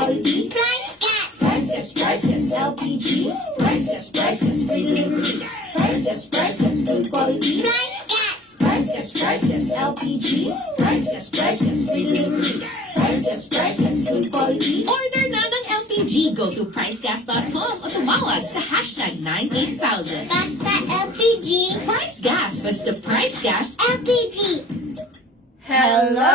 quality. Priceless, LPG. Priceless, free delivery. Priceless, good quality. Priceless, LPG. Priceless, free delivery. Priceless, good quality. Order na ng LPG. Go to pricegas.com o tumawag sa hashtag 98000. Basta LPG. Price Gas. Basta Price Gas. LPG. Hello!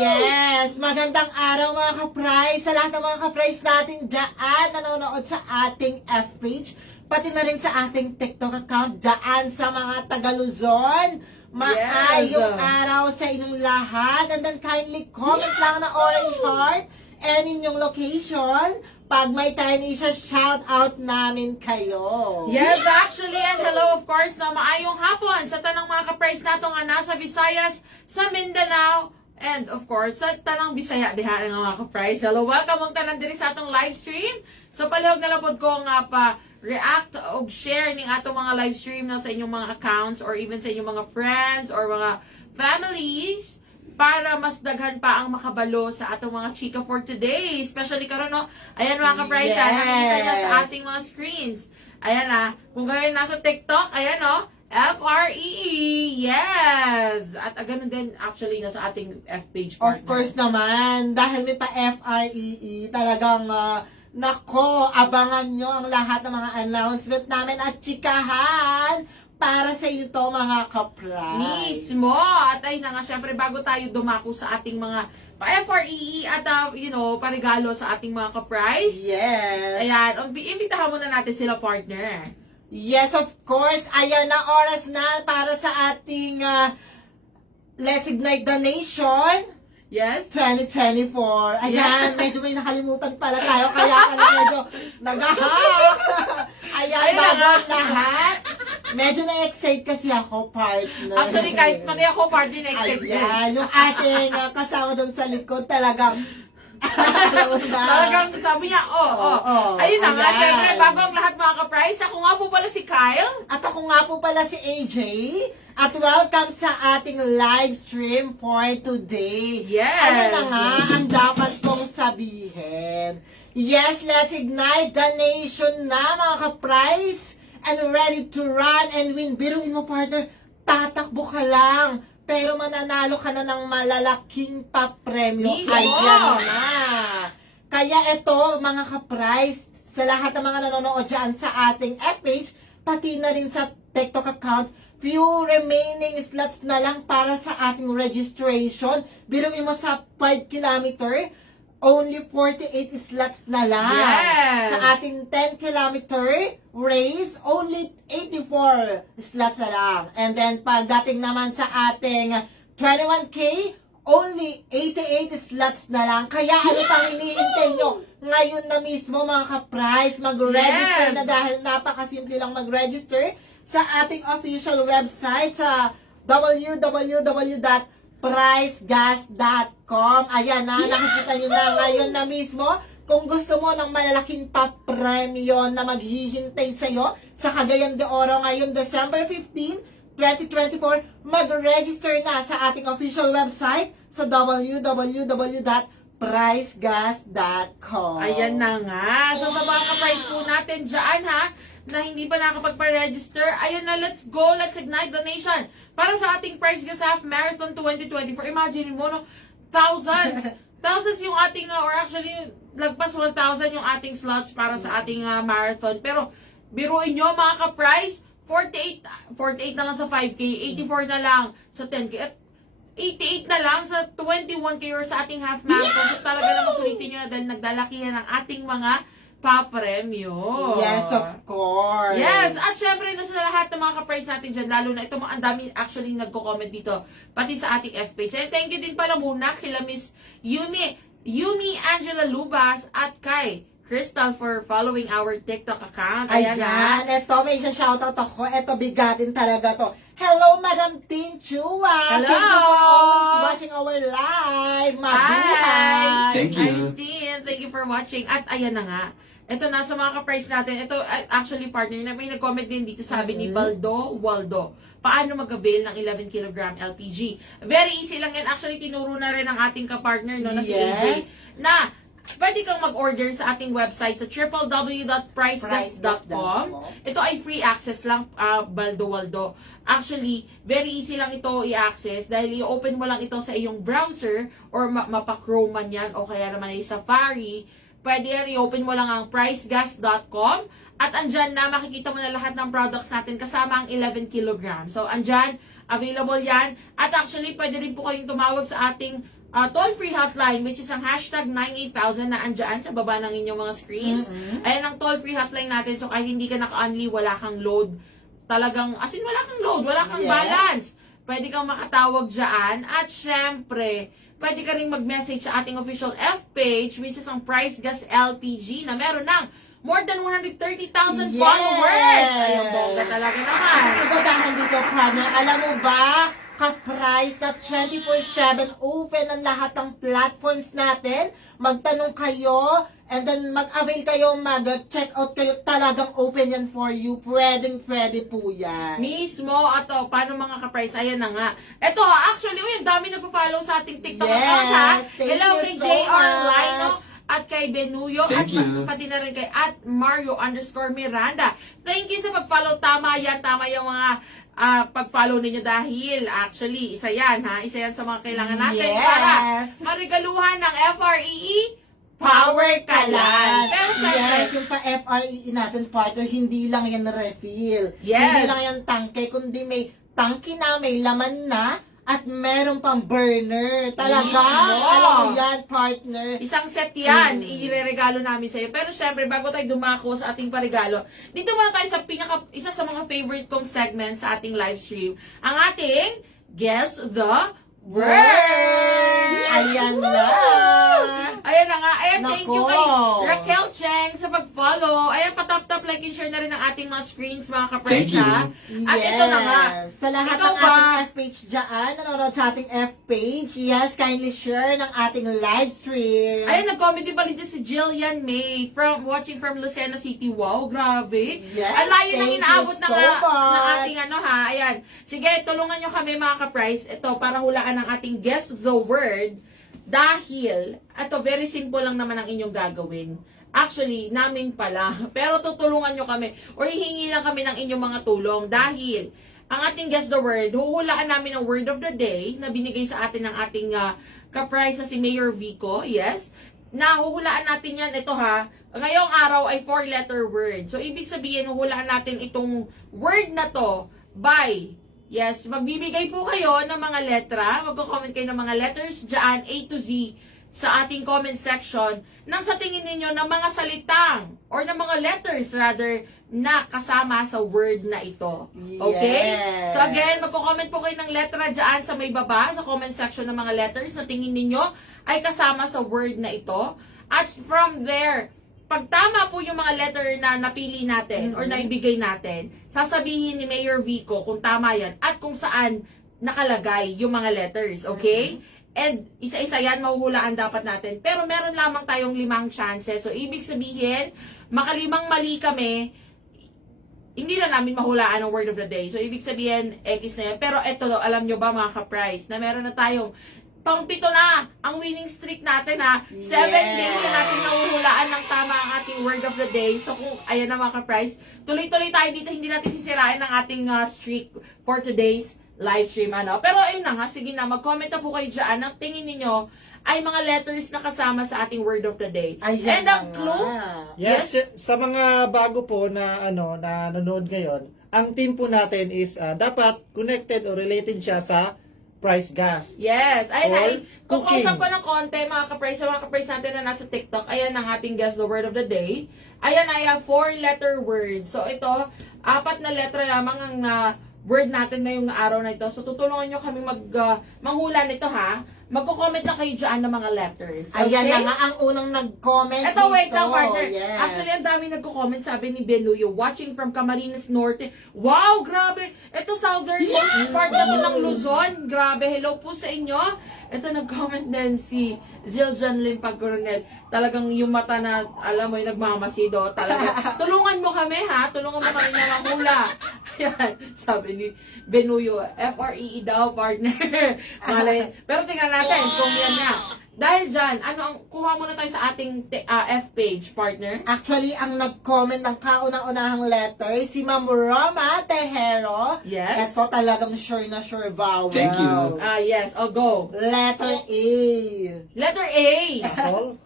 Yes! Magandang araw mga ka-price sa lahat ng mga ka-price natin dyan nanonood sa ating F-page, pati na rin sa ating TikTok account dyan sa mga Taga-Luzon. Maayong araw sa inyong lahat. And then kindly comment lang na orange heart and inyong location. Pag may time isa-shout out namin kayo. Yes, actually, and hello, of course, na maayong hapon sa tanang mga ka-price nato nga nasa Visayas, sa Mindanao, and of course, sa tanang Bisaya, diha nga mga ka-price. Hello, welcome ang tanan diri sa atong live stream. So, palihog na lang po ko nga pa react o share ning atong mga live stream na sa inyong mga accounts or even sa inyong mga friends or mga families para mas daghan pa ang makabalo sa atong mga chika for today. Especially karon no. Ayan mga ka-price, nakikita niyo sa ating mga screens. Ayan na. Kung kayo nasa TikTok, ayan no. FREE, yes! At ganun din actually na sa ating F-page partner. Of course naman, dahil may pa FREE, talagang nako, abangan nyo ang lahat ng mga announcement namin at chikahan para sa inyo to mga ka-price. Mismo! At ayun na nga, syempre bago tayo dumako sa ating mga pa-FREE at parigalo sa ating mga ka-price. Yes. Ayan, imbitahan muna natin sila partner. Yes, of course. Ayan na, oras na para sa ating Let's Ignite the Nation Yes? 2024. Ayan, medyo may nakalimutan pala tayo, kaya pala medyo nag-hack. Ayan, bago ang lahat. Medyo na-excite kasi ako, partner. Actually, kahit pati ako partner na-excite din. Ayan, yung ating kasama doon sa likod talagang Talagang sabi niya, ayun na nga, ayan. syempre, bago ang lahat mga ka-price, ako nga po pala si Kyle. At ako nga po pala si AJ. At welcome sa ating live stream for today. Yes. Ano na nga ang dapat kong sabihin? Yes, let's ignite the nation na mga ka-price and ready to run and win. Biruin mo partner, tatakbo ka lang. Pero mananalo ka na ng malalaking papremyo. Mismo! Ayan na. Kaya ito, mga ka-price, sa lahat ng mga nanonood dyan sa ating F-page, pati na rin sa TikTok account, few remaining slots na lang para sa ating registration. Biruin mo sa 5 kilometer, only 48 slots na lang. Yes. Sa ating 10 kilometer race, only 84 slots na lang. And then pagdating naman sa ating 21K, only 88 slots na lang. Kaya ano pang hinihintay nyo? Ngayon na mismo mga ka-price, mag-register Yes. na dahil napakasimple lang mag-register sa ating official website sa www.pricegas.com. Ayan na, nakikita nyo na ngayon na mismo. Kung gusto mo ng malalaking papremyo na maghihintay sa'yo sa Cagayan de Oro ngayon December 15, 2024, mag-register na sa ating official website sa www.pricegas.com. Ayan na nga. So sa mga ka-price po natin dyan na hindi pa nakapagpa-register, ayan na, let's go, let's ignite the nation. Para sa ating Price Gas Half Marathon 2024, imagine mo, no, thousands yung ating, or actually, lagpas 1,000 yung ating slots para sa ating marathon. Pero, biruin nyo mga ka-price, 48 na lang sa 5K, 84 na lang sa 10K, at 88 na lang sa 21K or sa ating half marathon. So talaga naman sulitin nyo na dahil nagdalakihan ang ating mga papremyo. Yes, of course. Yes, at syempre na sa lahat ng mga ka-price natin dyan, lalo na ito mga ang dami actually nagko-comment dito, pati sa ating F-page. And thank you din pala muna kila Miss Yumi Angela Lubas at kay Crystal for following our TikTok account. Ayan, ito may isa-shoutout ako. Ito bigatin talaga to. Hello, Madam Tin Chua. Hello. Thank you for always watching our live. Mabuhay. Hi! Thank Hi, you. Miss Tin. and thank you for watching. At ayan na nga. Ito na sa mga ka-price natin. Ito actually partner na may nag-comment din dito, sabi ni Baldo Waldo. Paano mag-avail ng 11 kg LPG? Very easy lang yan. Actually tinuro na rin ng ating ka-partner no na si AJ na pwede kang mag-order sa ating website sa www.pricegas.com. Ito ay free access lang, Baldo Waldo. Actually, very easy lang ito i-access dahil i-open mo lang ito sa iyong browser or mapa-Chrome man yan o kaya naman ay Safari. Pwede yan, i-open mo lang ang pricegas.com at andyan na makikita mo na lahat ng products natin kasama ang 11 kg. So, andyan, available yan. At actually, pwede rin po kayong tumawag sa ating toll-free hotline which is ang hashtag 98000 na andyan sa baba ng inyong mga screens. Ayan ang toll-free hotline natin. So, kahit hindi ka naka-only, wala kang load. Talagang, as in, wala kang load, wala kang balance. Pwede kang makatawag dyan. At syempre, pwede ka rin mag-message sa ating official F page which is ang Price Gas LPG na meron ng more than 130,000 followers. Ayun, bongga talaga naman. Ang kagandahan dito, partner, alam mo ba, ka-price na 24/7 open ang lahat ng platforms natin. Magtanong kayo, and then mag-avail kayo, mag-check out kayo. Talagang open yan for you. Pwede po yan. Mismo, ato, paano mga ka-price? Ayan na nga. Ito, actually, ang dami nagpa-follow sa ating TikTok account, ha? Thank Hello you kay so JR much. Lino at kay Benuyo Thank at you. pati na rin kay at Mario_Miranda. Thank you sa pag-follow. Tama yan, tama yung mga pag-follow ninyo dahil actually, isa yan, ha? Isa yan sa mga kailangan natin para marigaluhan ng FREE Power Kalan. Pero syempre, Yes, yung pa-FREE natin, partner, hindi lang yan refill. Yes. Hindi lang yan tangke, kundi may tangke na, may laman na, at meron pang burner. Talaga, Mismo. alam mo yan, partner. isang set yan, ireregalo namin sa'yo. Pero syempre, bago tayo dumako sa ating parigalo, dito muna tayo sa isa sa mga favorite kong segment sa ating live stream. Ang ating Guess the Word! Ayan na. Ayan na nga. Ayan, thank you Nako. kay Raquel Cheng sa pag-follow. Ayan, patap-tap, like and share na rin ang ating mga screens, mga ka-friends, Thank you. ha? At ito na nga. Sa lahat Ikaw ng ba? ating F-page dyan, nanonood sa ating F-page, yes, kindly share ng ating live stream. Ayan, nag-comment din pa rin dito si Jillian May watching from Lucena City. Wow, grabe. Yes, Ang layo nang thank inaabot you ng, so much. ng ating Ayan. Sige, tulungan nyo kami mga ka-price. Ito, para hulaan ng ating Guess the Word. Dahil, ito, very simple lang naman ang inyong gagawin. Actually, namin pala. Pero tutulungan nyo kami. Or hihingi lang kami ng inyong mga tulong. Dahil, ang ating Guess the Word, huhulaan namin ang word of the day na binigay sa atin ng ating ka-price sa si Mayor Vico. Yes. Na huhulaan natin yan. Ito ha. Ngayong araw ay 4-letter word. So, ibig sabihin, huhulaan natin itong word na to by, yes, magbibigay po kayo ng mga letra, magko-comment kayo ng mga letters dyan, A to Z, sa ating comment section, nang sa tingin ninyo ng mga salitang, or ng mga letters rather, na kasama sa word na ito. Okay? Yes. So again, magko-comment po kayo ng letra dyan sa may baba, sa comment section ng mga letters na tingin ninyo ay kasama sa word na ito. At from there, pag tama po yung mga letter na napili natin or naibigay natin, sasabihin ni Mayor Vico kung tama yan at kung saan nakalagay yung mga letters, okay? And isa-isa yan, mahuhulaan dapat natin. Pero meron lamang tayong 5 chances. So, ibig sabihin, makalimang mali kami, hindi na namin mahulaan ang word of the day. So, ibig sabihin, X na yan. Pero eto, alam nyo ba mga ka-price, na meron na tayong pang-7 na ang winning streak natin ha. 7 days na natin nahuhulaan ng tama ang ating word of the day. So kung ayan na mga ka-price, tuloy-tuloy tayo dito. Hindi natin sisirain ang ating streak for today's live stream. Pero ayun na nga, sige na, mag-comment na po kayo dyan. Ang tingin ninyo ay mga letters na kasama sa ating word of the day. Ayan And ang na clue, nga. Yes, sa mga bago po na na nanonood ngayon, ang team po natin is dapat connected or related siya sa Price Gas. yes. Ayun na, Or kukausap cooking. ko ng konti mga ka-price, sa mga ka-price natin na nasa TikTok. Ayan ang ating guess the word of the day. Ayan ay 4-letter word. So ito, 4 na letra lamang ang word natin ngayong araw na ito. So, tutulungan nyo kami manghula nito, ha? Magko-comment na kayo dyan ng mga letters. Okay? Ayan na nga ang unang nag-comment Ito, wait dito. lang, partner. Yes. Actually, ang dami nagko-comment, sabi ni Benuyo, watching from Camarines Norte. Wow, grabe! Ito, southernmost part na to ng Luzon. Grabe, hello po sa inyo. Ito, nag-comment din si Zildjian Lim Pagcoronel. Talagang yung mata na, alam mo, yung nagmamasido. Talagang, tulungan mo kami, ha? Tulungan mo kami na manghula. Ayan, sabi ni Benuyo, FREE daw, partner. Malay. Pero tingnan natin kung yan nga. Dahil dyan, kuha muna tayo sa ating F page, partner. Actually, ang nag-comment ng kaunang-unahang letter, si Ma'am Roma Tejero. Yes. Ito talagang sure na sure vowel. Thank you. Yes, go. Letter A. Letter A. Apple.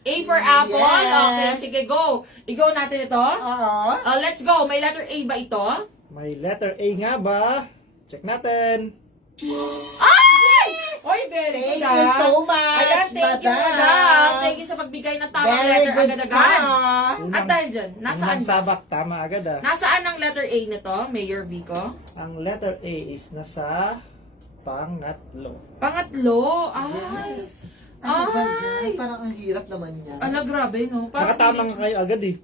A for apple. Yes. Okay, sige, go. I-go natin ito. Oo. Let's go. May letter A ba ito? May letter A nga ba? Check natin. Ay! Oy, very Thank good. you ah. so much, Ayan, thank you, madam. madam. Thank you sa pagbigay ng tamang Very letter good agad-agad. ka. At dahil dyan, nasaan Unang ba? sabak, tama agad ah. Nasaan ang letter A nito, Mayor Vico? Ang letter A is nasa pangatlo. Pangatlo. Ay. Ano ba Ay. yan? Parang ang hirap naman yan. Ala, grabe, no? Parang Nakatama nga kayo agad eh.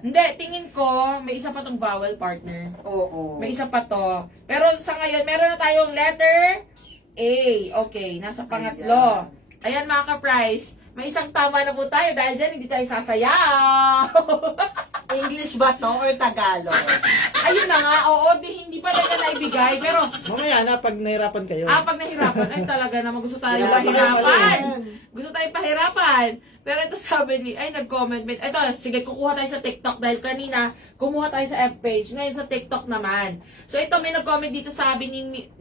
Hindi, tingin ko, may isa pa tong vowel, partner. Oo. May isa pa to. Pero sa ngayon, meron na tayong letter A. Okay, nasa pangatlo. Ayan mga ka-prize, may isang tama na po tayo dahil dyan hindi tayo sasayaw. English ba to or Tagalog? Ayun na nga, oo, hindi pa talaga naibigay. Pero, Mamaya na pag nahirapan kayo. pag nahirapan, ay talaga naman gusto tayo Hirapan pahirapan. ka Gusto tayo pahirapan. Pero ito sabi ni, ay nag-comment. Ito, sige, kukuha tayo sa TikTok dahil kanina, kumuha tayo sa F page. Ngayon sa TikTok naman. So ito, may nag-comment dito, sabi ni,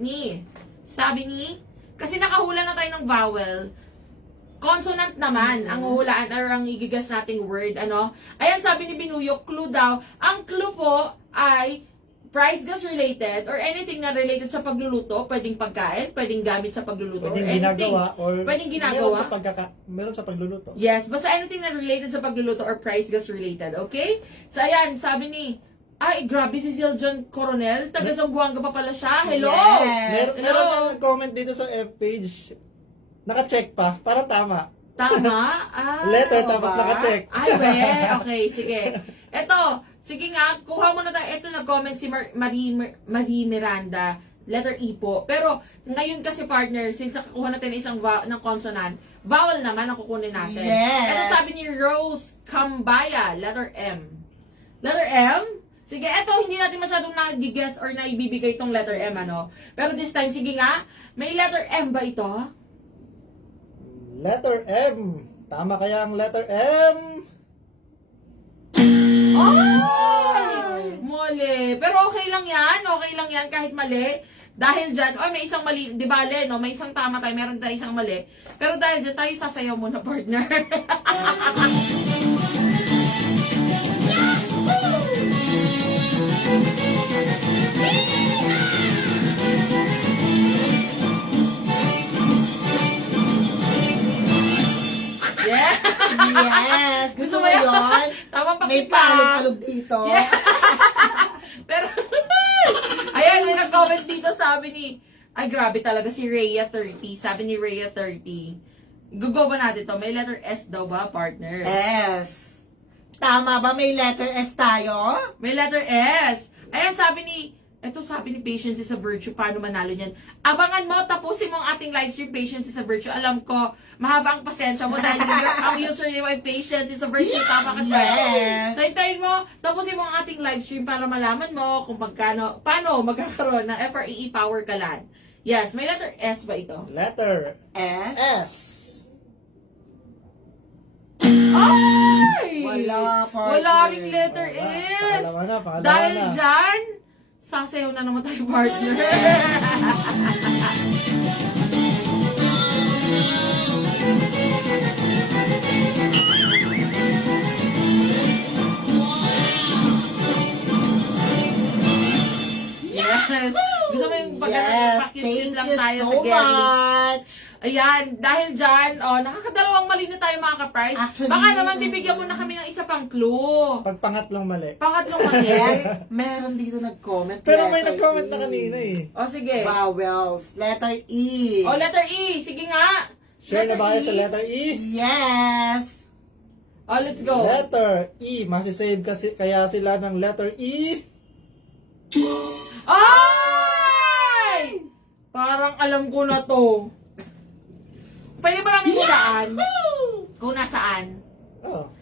kasi nakahula na tayo ng vowel. Consonant naman ang huhulaan or ang igigas nating word, ano? Ayan, sabi ni Binuyo, clue daw. Ang clue po ay price gas related or anything na related sa pagluluto, pwedeng pagkain, pwedeng gamit sa pagluluto, Pwedeng or anything. ginagawa or Pwedeng ginagawa. meron sa pagluluto. Yes, basta anything na related sa pagluluto or price gas related, okay? So ayan, sabi ni, ay, grabe si Zildjian Coronel, taga Zamboanga pa pala siya. Hello! Yes. Meron Hello! na nag-comment dito sa F page. Naka-check pa, para tama. Tama? Ah, Letter tama tapos ba? naka-check. Ay, okay, sige. Eto, sige nga, kuha mo na tayo. Ito, nag-comment si Marie Miranda, letter E po. Pero, ngayon kasi partner, since nakakuha natin isang ng consonant, vowel naman ang kukunin natin. Yes. Ito sabi ni Rose Cambaya, letter M. Letter M? Sige, eto, hindi natin masyadong nag-guess or naibibigay itong letter M, ano? Pero this time, sige nga, may letter M ba ito? Letter M. Tama kaya ang letter M? Ay! Mali. Pero okay lang yan kahit mali. Dahil dyan, may isang mali, di bale, no? May isang tama tayo, meron tayo isang mali. Pero dahil dyan, tayo sasayaw muna, partner. Yeah! Yes. Gusto mo yan? yun? Tamang May pakita. palog-palog dito. Yeah. Pero, ayan, may nag-comment dito, sabi ni, ay grabe talaga si Rhea 30. Sabi ni Rhea 30. Gugo ba natin to? May letter S daw ba, partner? S. Tama ba? May letter S tayo? May letter S. Ayan, sabi ni patience is a virtue. Paano manalo niyan? Abangan mo, tapusin mo ang ating live stream, patience is a virtue. Alam ko, mahaba ang pasensya mo dahil ang username ay patience is a virtue. Tama ka dyan. Yes. So, hintayin mo, tapusin mo ang ating live stream para malaman mo kung paano magkakaroon ng FREE Power Kalan. Yes, may letter S ba ito? Letter S? S. Ay! Wala, partner. Wala ring letter S. Pangalawa Dahil na. dyan, sasayaw na naman tayo, partner. Yes. Gusto mo yung Yes. pakit Thank lang you tayo so sa Gerly. much. Ayan, dahil dyan, nakakadalawang mali na tayo mga ka-price. Actually, Baka naman bibigyan mo na kami ng isa pang clue. Pag pangatlong mali. Pangatlong mali. Yes, meron dito nag-comment. Pero may letter nag-comment E. na kanina eh. O sige. Vowels, letter E. O letter E. Sige nga. Share na Letter ba kayo E. sa letter E? Yes. O, let's go. Letter E. Masisave kasi kaya sila ng letter E. Ay! Parang alam ko na to. Pwede ba namin hulaan kung nasaan? Oh.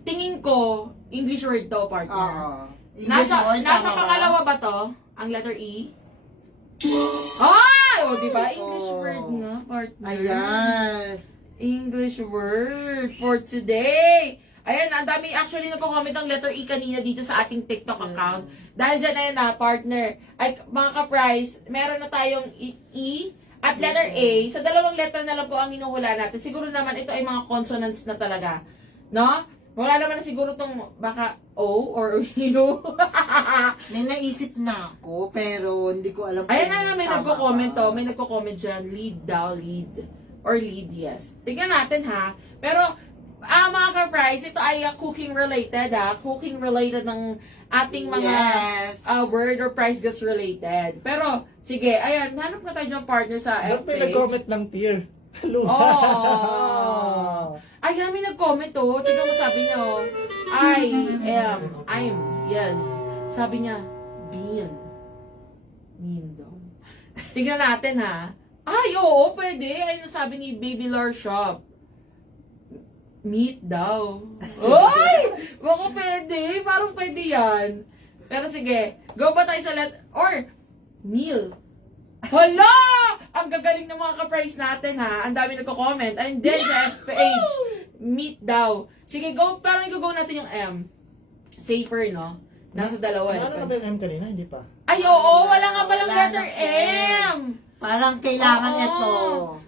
Tingin ko, English word to, partner. Oo. English Nasa word, tama ba? pangalawa ba to? Ang letter E? Ay! O, diba? English Oh. word nga, partner. Ayan. English word for today. Ayan, ang dami actually nagko-comment ng letter E kanina dito sa ating TikTok account. Dahil dyan, ayan na, partner. Ay, mga ka-price, meron na tayong E at letter A. Sa dalawang letter na lang po ang hinuhula natin. Siguro naman ito ay mga consonants na talaga. No? Wala naman na siguro tong baka O or U. May naisip na ako, pero hindi ko alam Ayan kung na, may tama nagko-comment ba. May nagko-comment dyan. Lead daw, lead. Or lead, yes. Tignan natin ha. Pero, mga ka-price, ito ay cooking related ha. Cooking related ng ating mga Yes. word or price goods related. Pero, sige, ayan, hanap na tayo ng partner sa Ba't may FPage. nag-comment ng tear? Luha. Oh. Ay, may nag-comment oh. Tignan mo sabi niya oh. I'm, yes. Sabi niya, bean. Bean daw. Tignan natin ha. Ay, oo, pwede. Ay, nasabi ni Baby Lore Shop. Meat daw. Ay! Baka pwede. Parang pwede yan. Pero sige, go ba tayo sa or meal. Hala! Ang gagaling ng mga ka-price natin ha. Ang dami nagko-comment. And then sa FPH, meat daw. Sige, go. Parang go natin yung M. Safer, no? Nasa dalawa. Ano na ba yung M kanina? Hindi pa. Ay, oo. Wala nga palang Wala letter ng M. Parang kailangan Oo. ito.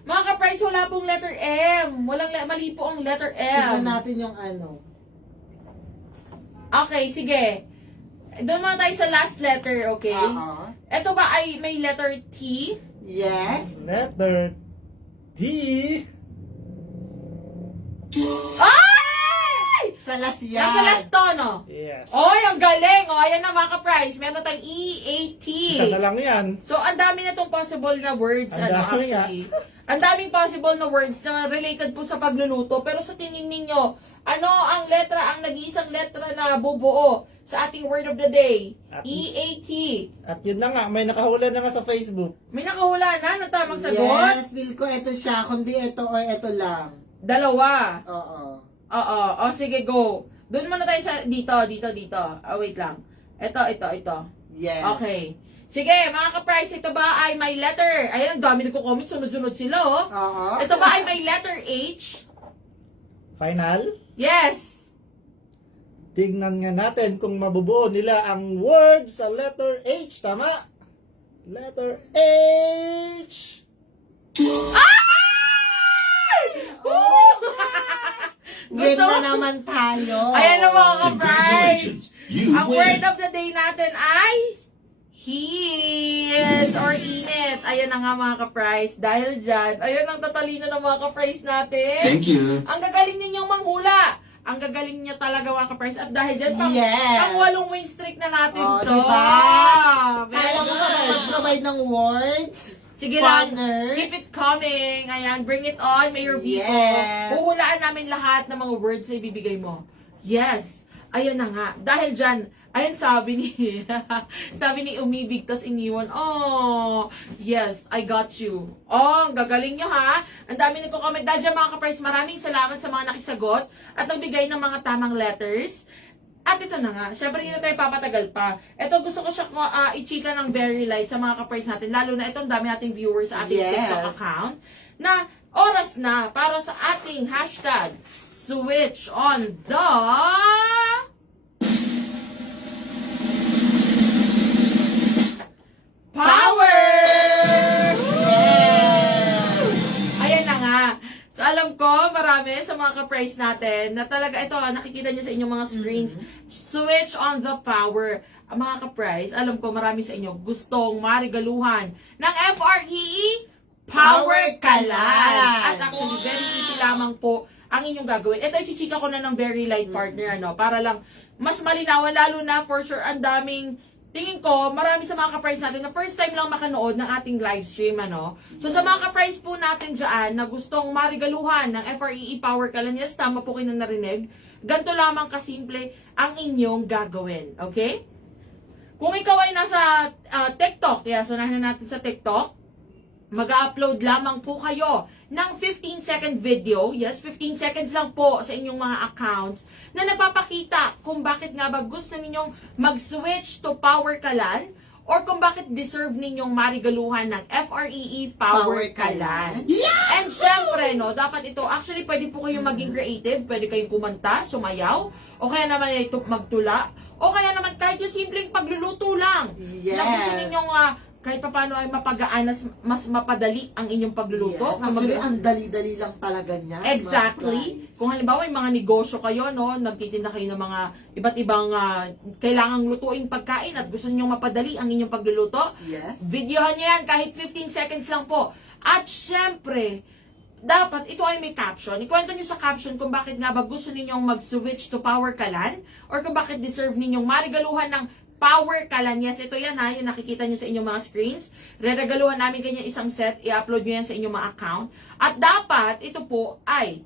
Mga ka-price, wala pong letter M. Mali po ang letter Tignan M. natin yung ano. Okay, sige. Doon muna tayo sa last letter, okay? Oo. Ito ba ay may letter T? Yes. Letter D. Ay! Sa last yan. Nasa last tono. Yes. Oy, ang galing! O, ayan na mga ka-price. Meron tayong E-A-T. Isa na lang yan. So, ang dami na itong possible na words, Ang dami nga. actually. Ang daming possible na words na related po sa pagluluto. Pero sa tingin ninyo, ano ang nag-iisang letra na bubuo sa ating word of the day? At- E-A-T. At yun na nga, may nakahula na nga sa Facebook. May nakahula na ng tamang sagot? Yes, feel ko ito siya. Kundi ito or ito lang. Dalawa. Oo. Oo. O, sige, go. Doon muna tayo sa dito. Wait lang. Ito. Yes. Okay. Sige, mga ka-price, ito ba ay may letter? Ayan, ang dami nagko-comment, sunod-sunod sila, oh. Oo. Ito ba ay may letter H? Final. Yes. Tignan nga natin kung mabubuo nila ang word sa letter H. Tama? Letter H. Ay! Oh! Win Gusto na mo? naman tayo. Ayan na mga ka-price. You Ang win. word of the day natin ay heat or init. Ayan na nga mga ka-price. Dahil dyan, ayan ang tatalino ng mga ka-price natin. Thank you. Ang gagaling ninyong manghula. Ang gagaling niya talaga mga ka-price. At dahil dyan, Yes. pang 8 win streak na natin Oh, to. diba? Very Kaya mo ba good. mag-provide ng words? Sige lang, Partner. keep it coming. Ayan, bring it on, Mayor Vico. Yes. Huhulaan namin lahat ng mga words na ibibigay mo. Yes. Ayan na nga. Dahil dyan, ayan sabi ni, sabi ni Umibig, tas iniwan. Oh, yes, I got you. Oh, ang gagaling nyo ha. Ang dami nagko-comment. Dahil dyan mga ka-price, maraming salamat sa mga nakisagot at nagbigay ng mga tamang letters. At ito na nga, syempre hindi na tayo papatagal pa. Ito gusto ko siya i-chika ng very light sa mga ka-price natin, lalo na itong dami nating viewers sa ating Yes. TikTok account, na oras na para sa ating hashtag switch on the power! Ayan na nga. So, alam ko, marami sa mga ka-price natin na talaga, ito, nakikita nyo sa inyong mga screens, switch on the power. Ang mga ka-price, alam ko, marami sa inyo gustong marigaluhan ng FREE Power Kalan. Kalan. At actually, very easy lamang po ang inyong gagawin. Ito, ichichika ko na ng very light partner, para lang mas malinawan, lalo na for sure, ang daming, tingin ko, marami sa mga ka-price natin na first time lang makanood ng ating live stream, So, sa mga ka-price po natin dyan na gustong marigaluhan ng FREE Power Kalan, yes, tama po kayo na narinig, ganito lamang kasimple ang inyong gagawin, okay? Kung ikaw ay nasa TikTok, so nahin natin sa TikTok, mag-upload lamang po kayo ng 15-second video. Yes, 15 seconds lang po sa inyong mga accounts na nagpapakita kung bakit nga ba gusto ninyong mag-switch to Power Kalan or kung bakit deserve ninyong marigaluhan ng FREE Power Kalan. And syempre, dapat ito, actually pwede po kayong maging creative, pwede kayong kumanta, sumayaw, o kaya naman ay magtula, o kaya naman kahit yung simpleng pagluluto lang. Yes. Na gusto ninyong kahit pa paano ay mapagaan, mas mapadali ang inyong pagluluto. Yes, actually, ang dali-dali lang talaga niya. Exactly. Kung halimbawa may mga negosyo kayo, nagtitinda kayo ng mga iba't ibang kailangang lutuing pagkain at gusto niyo mapadali ang inyong pagluluto, Yes. videohan niyo yan kahit 15 seconds lang po. At syempre, dapat ito ay may caption. Ikwento niyo sa caption kung bakit nga ba gusto ninyong mag-switch to Power Kalan or kung bakit deserve ninyong marigaluhan ng Power Kalan. Yes, ito yan yung nakikita nyo sa inyong mga screens. Reregaluhan namin kanya isang set, i-upload nyo yan sa inyong mga account. At dapat, ito po ay,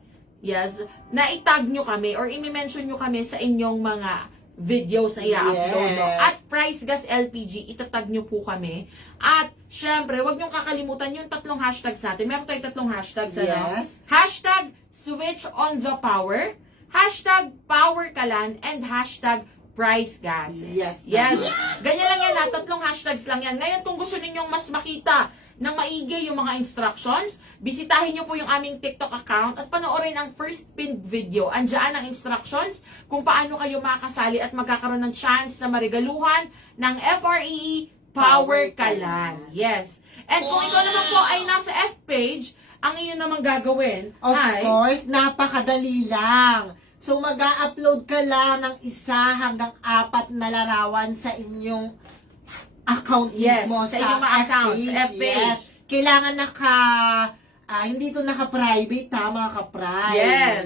na-tag nyo kami or i-mention nyo kami sa inyong mga videos na i-upload. Yes. At Price Gas LPG, itatag nyo po kami. At, syempre, huwag nyo kakalimutan yung tatlong hashtags natin. Meron tayong tatlong hashtags. Yes. Hashtag Switch on the Power, hashtag Power Kalan, and hashtag Price Gas. Yes. Yes. Ganyan lang yan, tatlong hashtags lang yan. Ngayon, kung gusto ninyong mas makita ng maigi yung mga instructions, bisitahin nyo po yung aming TikTok account at panoorin ang first pinned video. Andiyan ang instructions kung paano kayo makakasali at magkakaroon ng chance na marigaluhan ng FREE Power Kalan. Yes. And kung ikaw naman po ay nasa F page, ang iyon naman gagawin Of ay... course, napakadali lang. So, mag-a-upload ka lang ng 1 hanggang 4 na larawan sa inyong account Yes, mismo sa inyong mga accounts, F page. Yes. Kailangan hindi ito naka-private mga ka-price. Yes.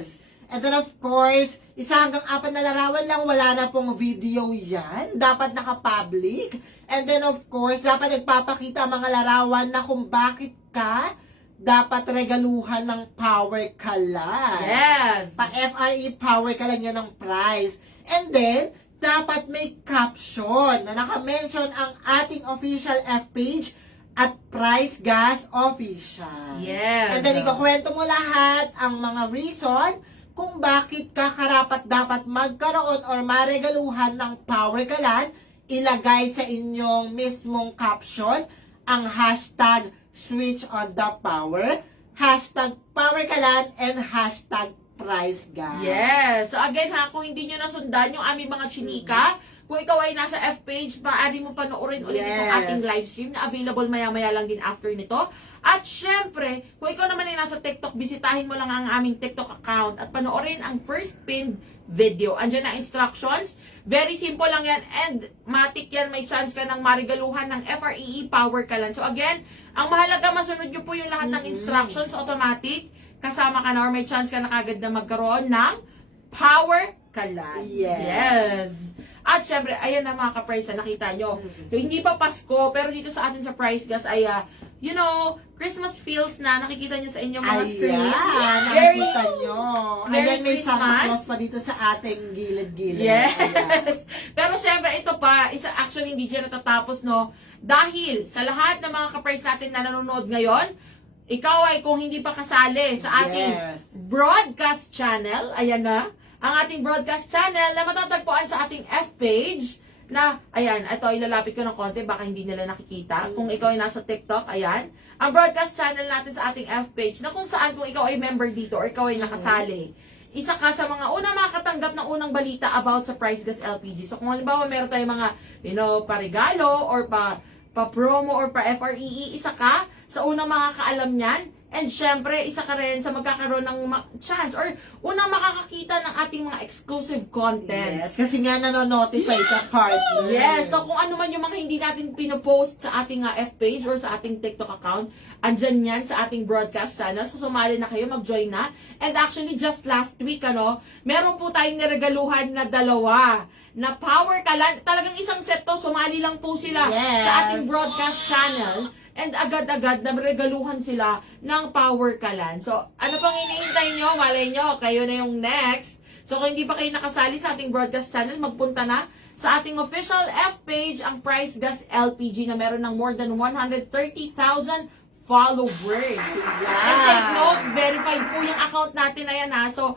And then of course, 1 hanggang 4 na larawan lang, wala na pong video yan. Dapat naka-public. And then of course, dapat nagpapakita ang mga larawan na kung bakit ka dapat regaluhan ng Power Kalan. Yes. Pa-FRE Power Kalan yan ng prize. And then, dapat may caption na naka-mention ang ating official F page at Price Gas Official. Yes. And then, ikukwento mo lahat ang mga reason kung bakit ka karapat dapat magkaroon or maregaluhan ng Power Kalan. Ilagay sa inyong mismong caption ang hashtag Switch on the Power, hashtag Power Kalan, and hashtag Price Gas. Yes. So again kung hindi nyo nasundan yung aming mga chinika, kung ikaw ay nasa F page, maaari mo panoorin ulit itong Yes. ating live stream na available maya-maya lang din after nito. At syempre, kung ikaw naman ay nasa TikTok, bisitahin mo lang ang aming TikTok account at panoorin ang first pinned video. Andiyan ang instructions. Very simple lang yan and matik yan, may chance ka ng marigaluhan ng FREE Power Kalan. So again, ang mahalaga masunod nyo po yung lahat ng instructions automatic. Kasama ka na or may chance ka na kagad na magkaroon ng Power Kalan. Yes. At syempre, ayan na mga ka-price na nakita nyo. Hindi pa Pasko, pero dito sa atin sa Price Gas ay, Christmas feels na nakikita nyo sa inyong mga screens. Ayan, Very, nakikita nyo. very Ayan, may Santa Christmas. Claus pa dito sa ating gilid-gilid. yes. Ayan. Pero syempre, ito pa, actually hindi dyan natatapos, dahil sa lahat ng mga ka-price natin na nanonood ngayon, ikaw ay kung hindi pa kasali sa ating Yes. broadcast channel, ayan na, ang ating broadcast channel na matatagpuan sa ating F page na, ayan, ito ilalapit ko ng konti, baka hindi nila nakikita. Kung ikaw ay nasa TikTok, ayan, ang broadcast channel natin sa ating F page na kung saan kung ikaw ay member dito or ikaw ay nakasali, isa ka sa mga unang makakatanggap ng unang balita about sa Price Gas LPG. So kung halimbawa meron tayong mga, paregalo or pa-promo or pa-FREE, isa ka sa unang makakaalam niyan. And syempre, isa ka rin sa magkakaroon ng chance or unang makakakita ng ating mga exclusive contents. Yes, kasi nga nanonotify ka, partner. Yes, so kung ano man yung mga hindi natin pinopost sa ating F-page or sa ating TikTok account, andyan yan sa ating broadcast channel. So sumali na kayo, mag-join na. And actually, just last week, meron po tayong niregaluhan na 2 na power kalan. Talagang isang set to, sumali lang po sila Yes. sa ating broadcast channel. And agad-agad, naregaluhan sila ng power kalan. So, ano pang hinihintay nyo? Malay nyo, kayo na yung next. So, kung hindi pa kayo nakasali sa ating broadcast channel, magpunta na sa ating official F-page, ang Price Gas LPG na meron ng more than 130,000 followers. And take note, verified po yung account natin na yan ha. So,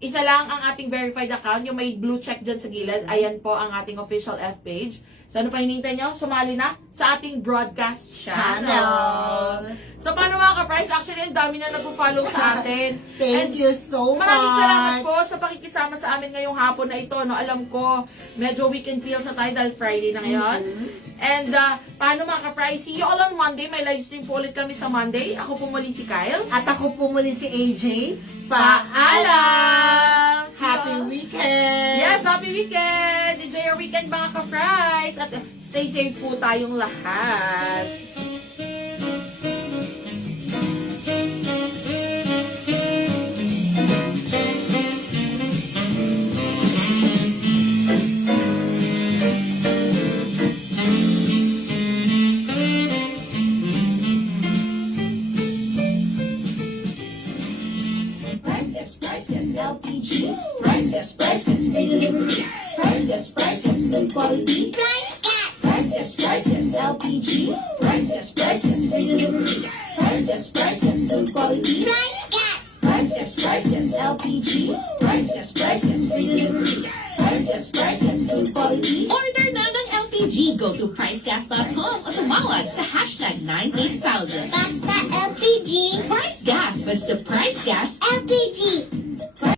isa lang ang ating verified account, yung may blue check dyan sa gilid. Ayan po ang ating official F-page. So, ano pa hinihintay nyo? Sumali na sa ating broadcast channel. So, paano mga ka-price? Actually, ang dami na nagpo-follow sa atin. Thank you so much. Maraming salamat po sa pakikisama sa amin ngayong hapon na ito. No? Alam ko, medyo weekend feels na tayo dahil Friday na ngayon. And, paano mga ka-price? See you all on Monday. May live stream po ulit kami sa Monday. Ako po muli si Kyle. At ako po muli si AJ. Paalam! See you Happy all. weekend! Yes, happy weekend! Enjoy your weekend mga ka-price! At stay safe po tayong lahat. Price Gas LPG. Price Gas, free delivery. Price Gas, good quality. Price Gas. Price Gas LPG. Price Gas, free delivery. Price Gas, good quality. Price Gas. Price Gas LPG. Price Gas, free delivery. Price Gas, good quality. Order na ng LPG. Go to pricegas.com o tumawag sa hashtag 98000. Basta LPG. Price Gas, basta Price Gas. LPG.